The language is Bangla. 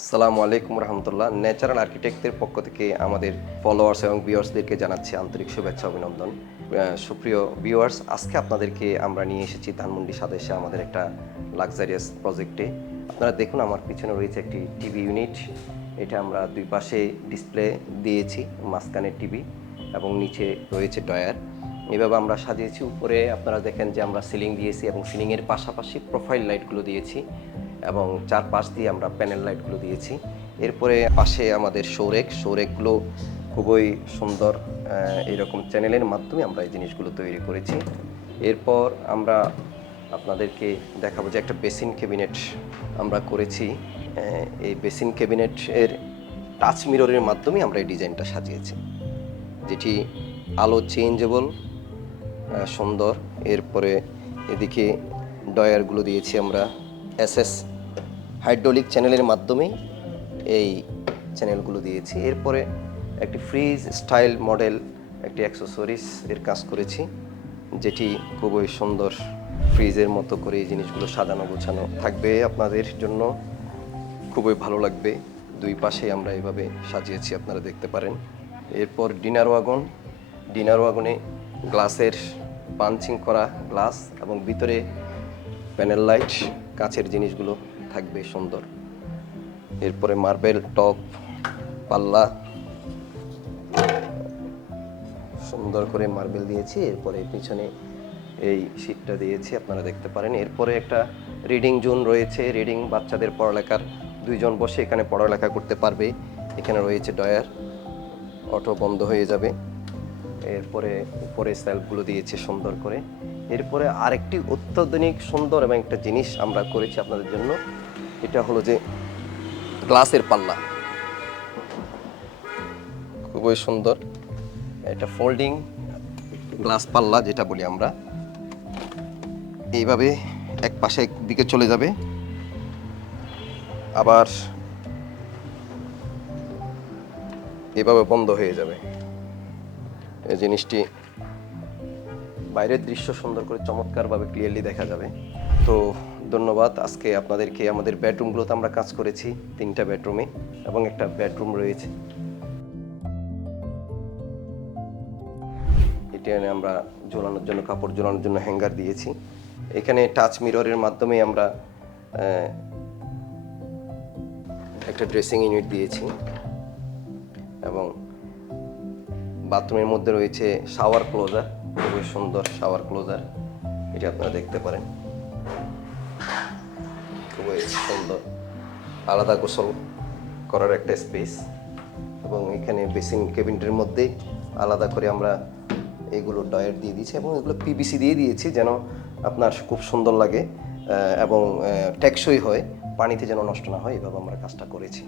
আসসালামু আলাইকুম রহমতুল্লাহ। ন্যাচারাল আর্কিটেক্টদের পক্ষ থেকে আমাদের ফলোয়ার্স এবং ভিউয়ার্সদেরকে জানাচ্ছি আন্তরিক শুভেচ্ছা অভিনন্দন। সুপ্রিয় ভিউয়ার্স, আজকে আপনাদেরকে আমরা নিয়ে এসেছি ধানমন্ডি সাদেশে আমাদের একটা লাক্সারিয়াস প্রজেক্টে। আপনারা দেখুন, আমার পিছনে রয়েছে একটি টিভি ইউনিট। এটা আমরা দুই পাশে ডিসপ্লে দিয়েছি, মাঝখানে টিভি এবং নিচে রয়েছে ড্রয়ার। এভাবে আমরা সাজিয়েছি। উপরে আপনারা দেখেন যে আমরা সিলিং দিয়েছি এবং সিলিংয়ের পাশাপাশি প্রোফাইল লাইটগুলো দিয়েছি এবং চারপাশ দিয়ে আমরা প্যানেল লাইটগুলো দিয়েছি। এরপরে পাশে আমাদের সৌরেকগুলো খুবই সুন্দর, এরকম চ্যানেলের মাধ্যমে আমরা এই জিনিসগুলো তৈরি করেছি। এরপর আমরা আপনাদেরকে দেখাবো যে একটা বেসিন ক্যাবিনেট আমরা করেছি। এই বেসিন ক্যাবিনেটের টাচ মিররের মাধ্যমে আমরা এই ডিজাইনটা সাজিয়েছি, যেটি আলো চেঞ্জেবল, সুন্দর। এরপরে এদিকে ডয়ারগুলো দিয়েছি আমরা এসএস হাইড্রোলিক চ্যানেলের মাধ্যমে এই চ্যানেলগুলো দিয়েছি। এরপরে একটি ফ্রিজ স্টাইল মডেল একটি অ্যাক্সেসরিজ এর কাজ করেছি, যেটি খুবই সুন্দর, ফ্রিজের মতো করে এই জিনিসগুলো সাজানো গোছানো থাকবে, আপনাদের জন্য খুবই ভালো লাগবে। দুই পাশে আমরা এইভাবে সাজিয়েছি, আপনারা দেখতে পারেন। এরপর ডিনার ওয়াগনে গ্লাসের পাঞ্চিং করা গ্লাস এবং ভিতরে প্যানেল লাইট, কাচের জিনিসগুলো থাকবে সুন্দর। এরপরে মার্বেল টপ পাল্লা, সুন্দর করে মার্বেল দিয়েছি। এরপরে পিছনে এই শীটটা দিয়েছি, আপনারা দেখতে পারেন। এরপরে একটা রিডিং জোন রয়েছে, রিডিং বাচ্চাদের পড়ালেখার, দুইজন বসে এখানে পড়ালেখা করতে পারবে। এখানে রয়েছে ডয়ার, অটো বন্ধ হয়ে যাবে। এরপরে উপরে সেলফগুলো দিয়েছে সুন্দর করে। এরপরে আরেকটি অত্যাধুনিক সুন্দর এবং একটা জিনিস আমরা করেছি আপনাদের জন্য, এটা হলো যে গ্লাসের পাল্লা, খুবই সুন্দর। এটা ফোল্ডিং গ্লাস পাল্লা যেটা বলি আমরা, এইভাবে এক পাশে একদিকে চলে যাবে, আবার এভাবে বন্ধ হয়ে যাবে। এই জিনিসটি বাইরের দৃশ্য সুন্দর করে চমৎকারভাবে ক্লিয়ারলি দেখা যাবে। তো ধন্যবাদ। আজকে আপনাদেরকে আমাদের বেডরুমগুলোতে আমরা কাজ করেছি, 3টা বেডরুমে, এবং একটা বেডরুম রয়েছে। এটা আমরা ঝোলানোর জন্য, কাপড় ঝোলানোর জন্য হ্যাঙ্গার দিয়েছি। এখানে টাচ মিররের মাধ্যমে আমরা একটা ড্রেসিং ইউনিট দিয়েছি এবং বাথরুমের মধ্যে রয়েছে শাওয়ার ক্লোজার, খুবই সুন্দর শাওয়ার ক্লোজার, এটা আপনারা দেখতে পারেন, খুবই সুন্দর। আলাদা গোসল করার একটা স্পেস এবং এখানে বেসিন কেবিনেটের মধ্যে আলাদা করে আমরা এগুলো ডয়ার দিয়ে দিয়েছি এবং এগুলো পিভিসি দিয়ে দিয়েছি যেন আপনার খুব সুন্দর লাগে এবং টেকসই হয়, পানিতে যেন নষ্ট না হয়, এভাবে আমরা কাজটা করেছি।